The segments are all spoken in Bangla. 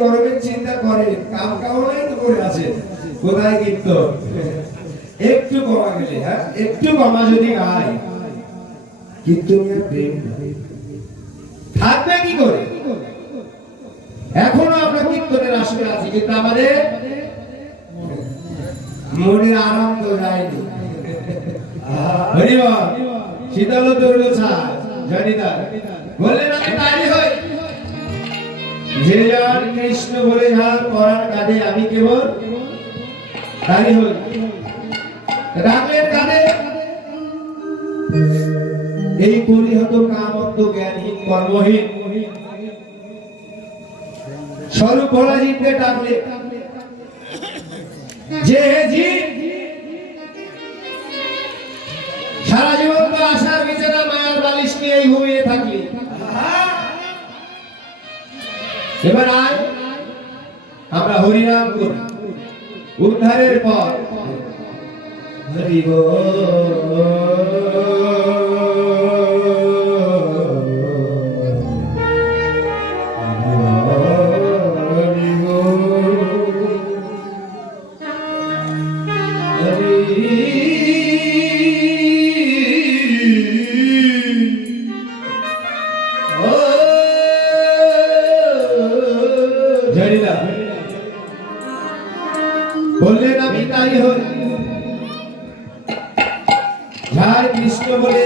গরমের চিন্তা করে কাম কামনাই তো করে আছে কোথায় কীর্তন একটু কমা গেলে হ্যাঁ একটু কমা যদি গায় কীর্তনের প্রেম থাকবে কি করে। এখনো আমরা কীর্তনের আসরে আছি কিন্তু আমাদের মনের আরাম তো যায়নি। হরিবল শীতল দুর্গ জনিতা বললেন আমি তাই হই যে যার কৃষ্ণ বলে যার পরার কাঁধে আমি কেবল তাই হই। রাগের কাঁধে এই পরিহত কামত্ব জ্ঞানহীন কর্মহীন স্বরূপ ভোলা জিতে ডাকলে যে জীব সারা জীবন তো আশার বিছানা মায়ার বালিশ নিয়ে ঘুমিয়ে থাকলি এবার আয় আমরা হরিনাম করি উদ্ধারের পর হরি বললেন আমি তাই হই যার কৃষ্ণ বলে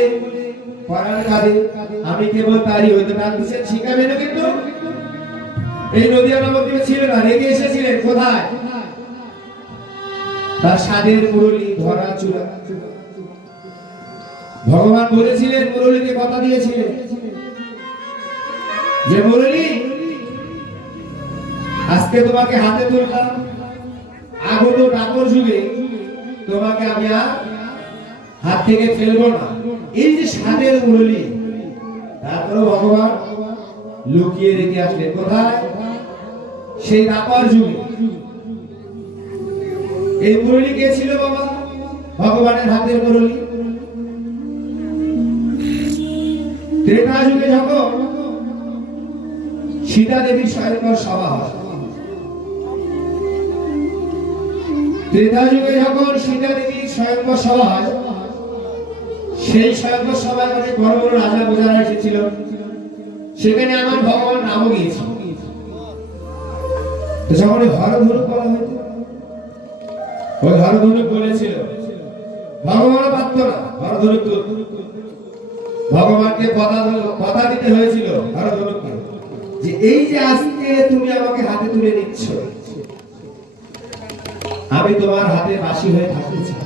পরার কাঁধে আমি কেবল তারই হই। তো ডাকছেন শিখাবেন কিন্তু এই নদিয়া নবদ্বীপে ছিলেন না, রেগে এসেছিলেন কোথায় তার স্বাদের মুরলী ধরা চূড়া। ভগবান বলেছিলেন মুরলীকে কথা দিয়েছিলেন যে মুরলী আজকে তোমাকে হাতে তুললাম আগত ডাকর যুগে তোমাকে আমি আর হাত থেকে ফেলবো না। এই যে স্বাদের মুরলী তারপরে ভগবান লুকিয়ে রেখে আসলেন কোথায় সেই ডাকর যুগে। এই মুরলী কে ছিল বাবা? ভগবানের হাতের মুরলী। ত্রেতা যুগে যখন সীতা দেবীর স্বয়ংবর সভা হয়, ত্রেতা যুগে যখন সীতা দেবীর স্বয়ংবর সভা হয় সেই স্বয়ংবর সভায় অনেক বড় বড় রাজা প্রজারা এসেছিল, সেখানে আমার ভগবান নামও গিয়েছিল। যখন হরধনুক বলা হইত ওই হরধনুক বলেছিল ভগবান পারত না হরধনুক ভগবানকে কথা দিতে হয়েছিল হরধনুককে যে এই যে আজকে তুমি আমাকে হাতে তুলে নিচ্ছ আমি তোমার হাতে বাসি হয়ে থাকতে চাই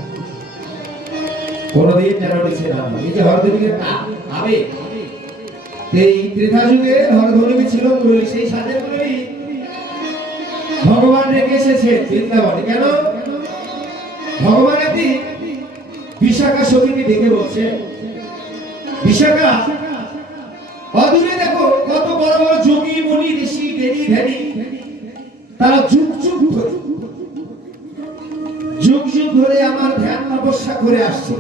কোনদিন যেন নিচে না। এই যে হরধনুকের আবে এই ত্রেতা যুগে হরধনুক ছিল মুরলী, সেই সাথে মুরলী ভগবান রেখে এসেছে বৃন্দাবনে। কেন? ভগবান একদিন বিশাখা সখীকে ডেকে বলছে বিশাখা অদূরে দেখো কত বড় বড় যোগী মুনি ঋষি জ্ঞানী ধ্যানী তারা যুগ যুগ ধরে আমার ধ্যান তপস্যা করে আসছে,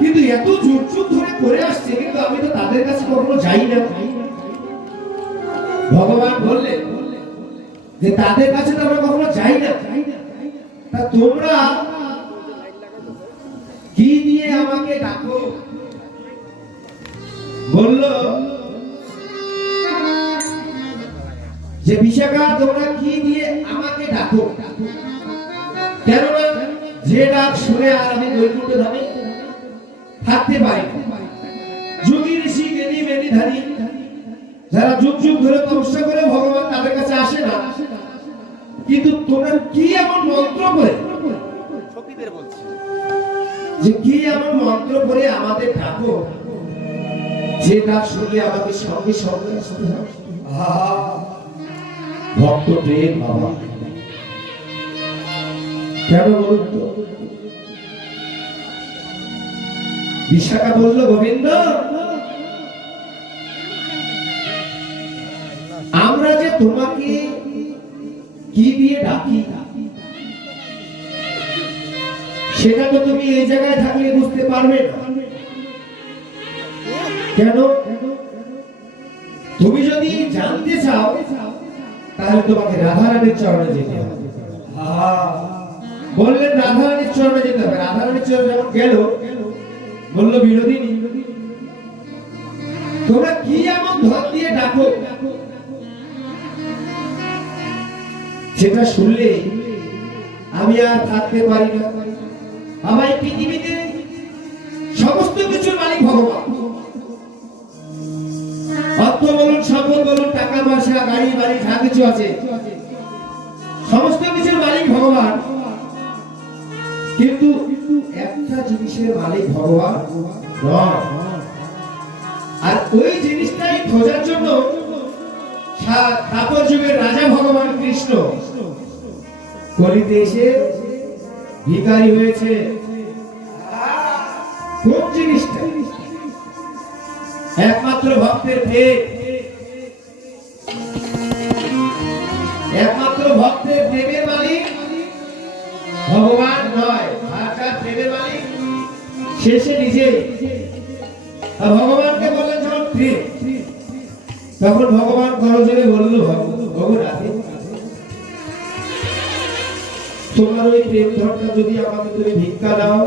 কিন্তু এত যুগ যুগ ধরে করে আসছে কিন্তু আমি তো তাদের কাছে কখনো যাই না। ভগবান বললেন যে তাদের কাছে তো আমরা কখনো যাই না, তা তোমরা কি দিয়ে আমাকে ডাকো? বলল যে বিশাখা তোমরা কি দিয়ে আমাকে ডাকো? কেননা যে ডাক শুনে আর আমি বৈকুণ্ঠ ধামে থাকতে পারি। যোগী ঋষি জ্ঞানী মেনী ধানী যারা যুগ যুগ ধরে তপস্যা করে ভগবান তাদের কাছে আসে না, কিন্তু তোমরা কি এমন মন্ত্র করে যে কি এমন মন্ত্র করে আমাদের ডাকো যে ডাক শুনলে আমাকে সঙ্গে সঙ্গে আসতে হবে? ভক্ত প্রেম বাবা কেন বলুন তো? বিশাখা বলল গোবিন্দ আমরা যে তোমাকে কি দিয়ে ডাকি সেটা তো তুমি এই জায়গায় থাকলে বুঝতে পারবে না। কেন? তুমি যদি জানতে চাও তাহলে তোমাকে রাধারানীর চরণে যেতে হবে। বললেন রাধারানীর চরণে যেতে হবে। রাধারানীর চরণে যখন গেল, বলল বিনোদিনী, তোমরা কি এমন ধন দিয়ে ডাকো, সেটা শুনলে আমি আর থাকতে পারি না। আমার এই পৃথিবীতে সমস্ত কিছুর মালিক ভগবান। অর্থ বলুন, সম্পদ বলুন, টাকা পয়সা, গাড়ি বাড়ি যা কিছু আছে, সমস্ত কিছুর মালিক ভগবান। কিন্তু একটা জিনিসের মালিক ভগবান নয়। আর ওই জিনিসটাই খোঁজার জন্য দ্বাপর যুগের রাজা ভগবান কৃষ্ণ কলিতে এসে ভিখারি হয়েছে। কোন জিনিসটা? একমাত্র ভক্তের প্রেম। একমাত্র ভক্তের প্রেমের মালিক ভগবান নয়, যার প্রেমের মালিক শেষে নিজে। ভগবানকে বললেন যখন প্রেম, তখন ভগবান করজোরে বলল, ভগবান তোমার ওই প্রেম ধনটা যদি আমাকে তুমি ভিক্ষা দাও।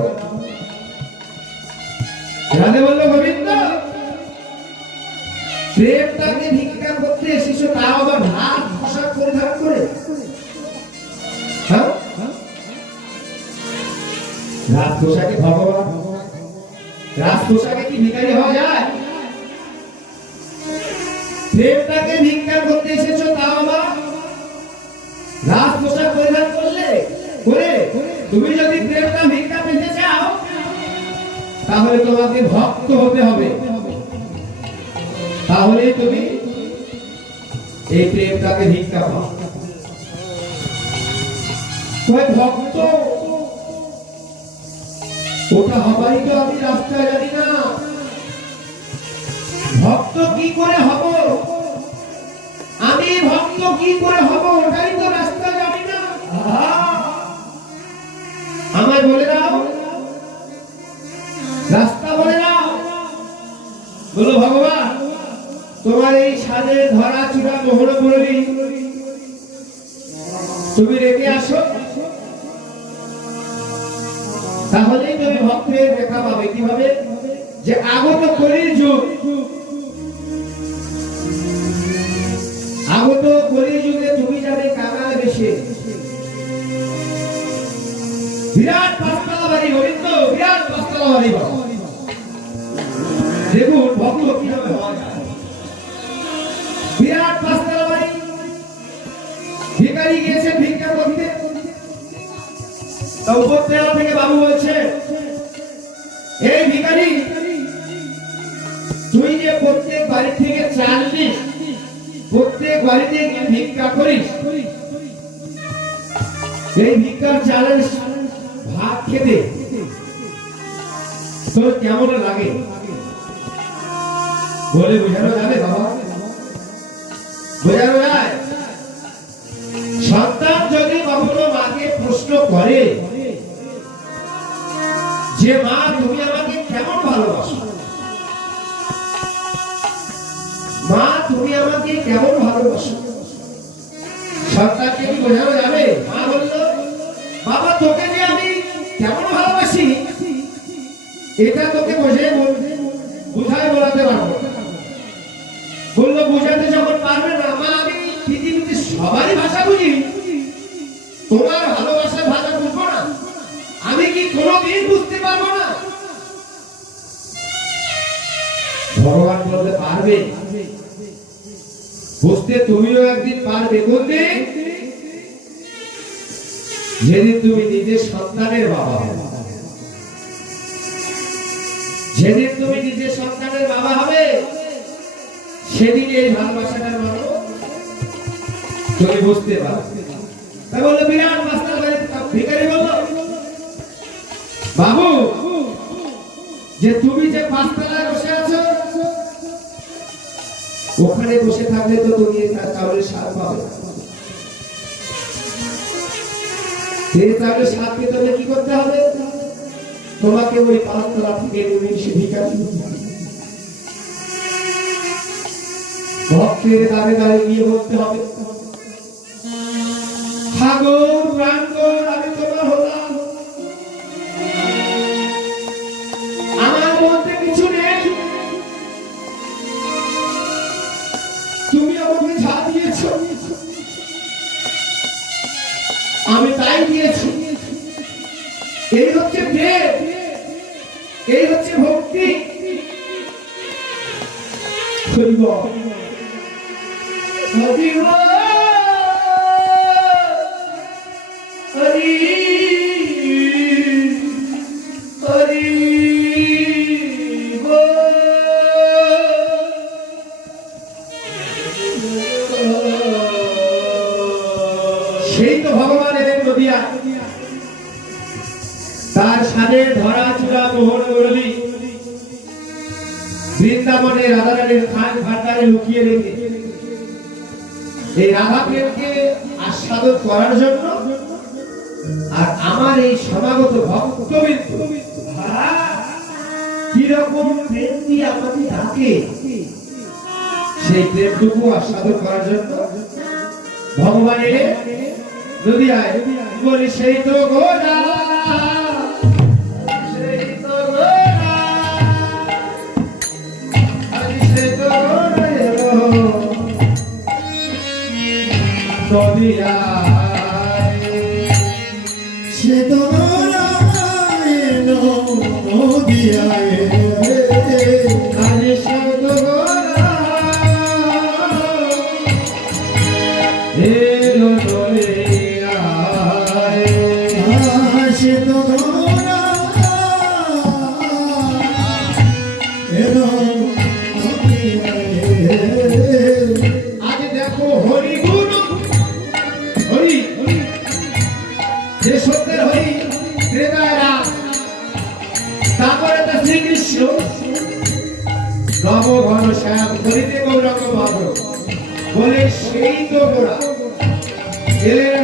রাধে বলল, গোবিন্দ, প্রেমটাকে ভিক্ষা করতে এসেছো, তাও আবার রাত পোশাক পরিধান করে। রাত পোশাকে ভগবান, রাত পোশাকে কি ভিখারি হওয়া যায়? প্রেমটাকে ভিক্ষা করতে এসেছো, তাও আবার রাত পোশাক পরিধান করলে করে। তুমি যদি প্রেমটা ভিক্ষা পেতে চাও, তাহলে তোমাকে ভক্ত হতে হবে, তাহলে তুমি এই প্রেমটাকে ভিক্ষা পাও। ভক্ত ওটা হবারই তো আমি রাস্তা জানি না। ভক্ত কি করে হব, আমি ভক্ত কি করে হব, ওটাই তো রাস্তা জানি না। আমায় বলে দাও, রাস্তা বলে দাও। বলো, ভগবান, তোমার এই সাজে ধরা চূড়া মোহন মুরলী তুমি রেখে আসো, তাহলেই তুমি ভক্তের দেখা পাবে। কিভাবে? যে আগত কলির যুগ, আগত কলির যুগে তুমি যাবে কাঙাল বেশে। বিরাট পাঁচতলা বাড়ি, গোবিন্দ, বিরাট পাঁচতলা বাড়ি। দেখুন ভক্ত কিভাবে হয়। বিরাট পাঁচতলা বাড়ি, ভিখারি গিয়েছে ভিক্ষা করতে। উপরতলা থেকে বাবু বলছে, এই ভিখারি, তুই যে প্রত্যেক বাড়ি থেকে চাল নিস, প্রত্যেক বাড়িতে গিয়ে ভিক্ষা করিস, এই ভিক্ষার চালের ভাত খেতে তোর কেমন লাগে? বলে বোঝানো যাবে বাবা? বোঝানো যায়? সন্তান যদি কখনো মাকে প্রশ্ন করে যে মা তুমি আমাকে কেমন ভালোবাসো, মা তুমি আমাকে কেমন ভালোবাসো, সন্তানকে কি বোঝানো যাবে? মা বলল, বাবা তোকে যে আমি কেমন ভালোবাসি এটা তোকে বুঝায় বলাতে পারবো। বললো, বোঝাতে যখন পারবে না, মা আমি পৃথিবীতে সবারই ভাষা বুঝি, তোমার ভালোবাসার ভাষা বুঝবো না? আমি কি কোনোদিন বুঝতে পারবো না? ভগবান বলতে পারবে, বুঝতে তুমিও একদিন পারবে। কোন দিন? যেদিন তুমি নিজের সন্তানের বাবা হবে। যেদিন তুমি নিজের সন্তানের বাবা হবে, সেদিন এই ভালোবাসাটার মানে তুমি বুঝতে পারবে। তাই বললো, বিরাট পাঁচতলা বাড়ি। ভিখারি বলল, বাবু, যে তুমি যে পাঁচতলায় বসে আছো, ওখানে বসে থাকলে তো তুমি তার চাউলের স্বাদ পাবে। সেই চাউলের স্বাদ পেতে হলে কি করতে হবে? তোমাকে ওই পাঁচতলা থেকে তুমি ভিখারি ভক্তের দ্বারে দ্বারে গিয়ে বলতে হবে, সাগর প্রান্তর আমি তোমার হলাম, আমার মধ্যে কিছু নেই, তুমি আমাকে যা দিয়েছো আমি তাই দিয়েছি। এই হচ্ছে প্রেম, এই হচ্ছে ভক্তি। হরি বল, হরি বল, হরি হরি বল। সেই তো ভগবান এলেন নদিয়া, তার সাথে ধরা চূড়া মোহন মুরলী বৃন্দাবনে রাধারানীর খান ভান্ডারে লুকিয়ে রেখে এই রাধা প্রেমকে আস্বাদন করার জন্য, আর আমার এই সমাগত ভক্তবৃন্দ কিরকম প্রেম দিয়ে আমাকে ডাকে, সেই প্রেমটুকু আস্বাদন করার জন্য ভগবান এলে নদিয়ায়। বলি সেই তো গোরা, সেই তো গোরা, সেই তো গোরা এলো নদিয়ায়, সে তো গোরা এলো নদিয়ায়, আজ সে তো গোরা এলো নদিয়ায়, সে তো গোরা এলো নদিয়ায়। আজ দেখো হরি গুরু, হরি যে সত্যের হরি হৃদয় রাম, তারপরে তো শ্রীকৃষ্ণ নব ঘন শ্যাম করিতে গৌরঙ্গ ভাব বলে সেই তো গোরা এলেন